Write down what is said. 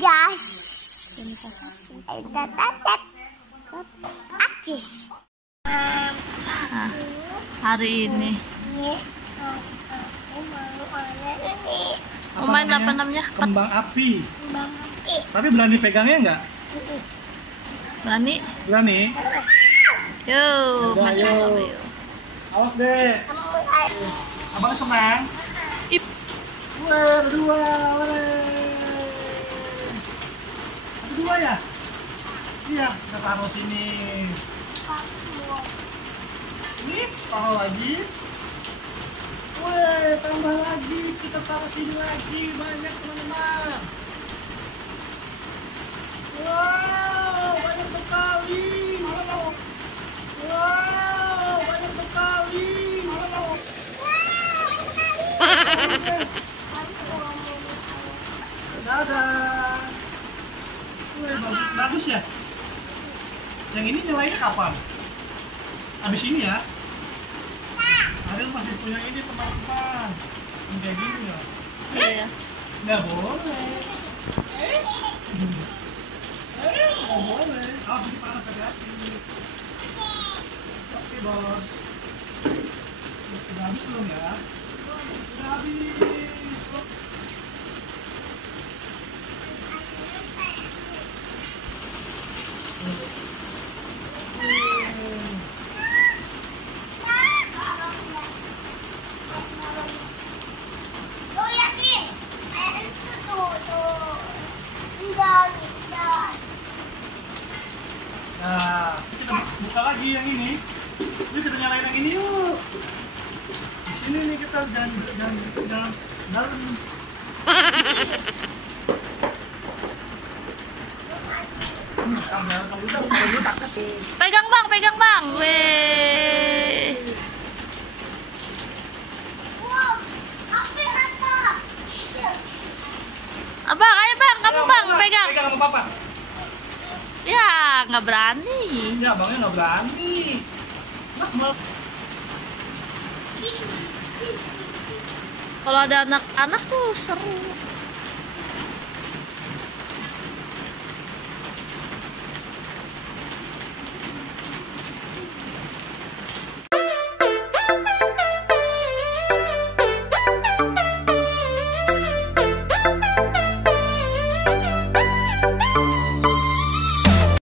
jas. Tetap. Akcis. Hari ini mau main apa namanya? Kembang api. Tapi berani pegangnya enggak? Berani? Berani? Yuk, main Ayo. yuk. Awas deh. Abang senang? Ip. Wah, berdua. Berdua ya? Iya, kita taruh sini. Ini taruh lagi. Wah, tambah lagi. Kita taruh sini lagi. Banyak teman-teman. Wow, banyak sekali. Wow, banyak sekali. Dadah. Wah, bagus ya. Yang ini nyalainnya kapan? Habis ini ya? Ada masih punya ini teman-teman. Yang kayak gini ya? Iya. Nggak boleh. Nggak boleh. Awas ini panas hati-hati. Oke bos. Sudah habis belum ya? Sudah habis. Nah, kita buka lagi yang ini. Yuk kita nyalain yang ini yuk. Di sini nih kita dalam. Pegang bang. Weh. Abang, ayo bang, kamu bang, pegang. Pegang sama papa. Ya, nggak berani. Ya, abangnya nggak berani. Nah, Kalau ada anak-anak tuh seru.